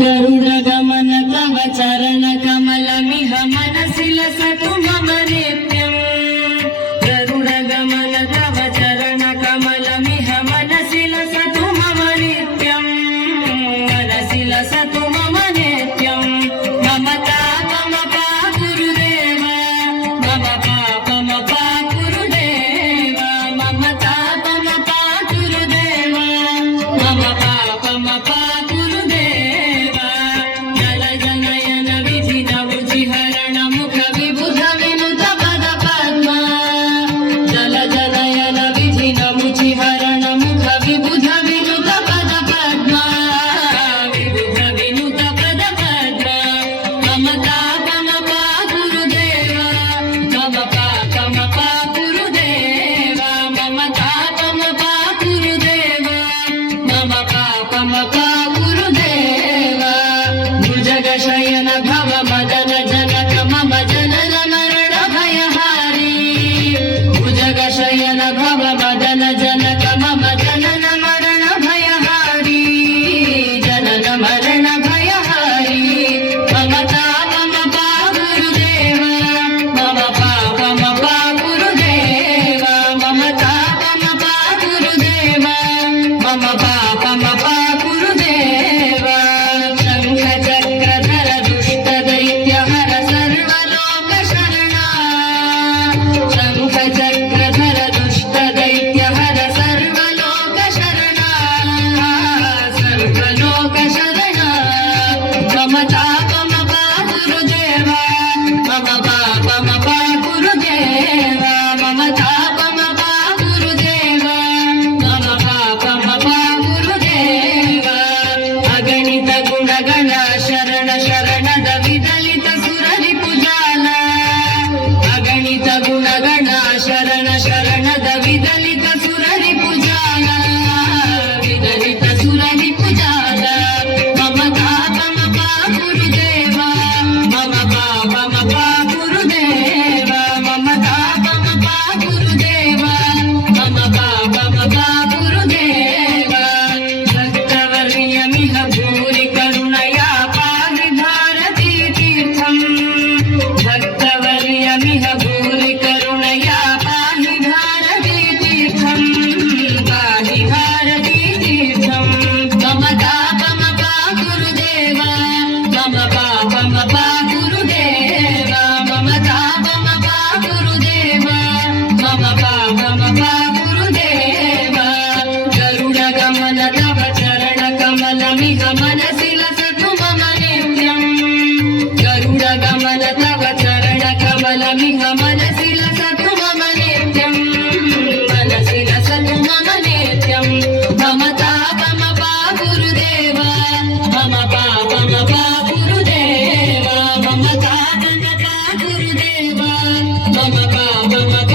गरुड गमन तव चरण कमलमिह मनसि लसतु मम नित्यम् गरुड गमन तव चरण कमलमिह मनसि लसतु मम नित्यम् मनसि लसतु मम नित्यम् मम तापमपा गुरुदेव मम पापमपा गुरुदेव मम तापमपा गुरुदेव मम पापमपा शयन भव मदन जनक मम जनन मरण भयहारी भुजग शयन भव मदन जनक मम जनन मरण भयहारी जनन मरण भयहारी मम तापमपा गुरुदेव मम पापमपा गुरुदेव मम तापमपा गुरुदेव मम पापमपा गुरुदेव मनसि लसतु मम नित्यम् गरुड गमन तव चरण कमलमिह मनसि लसतु मम नित्यम् मनसि लसतु मम नित्यम् मम तापमपा गुरुदेव मम पापमपा गुरुदेव मम तापमपा गुरुदेव मम पापमपा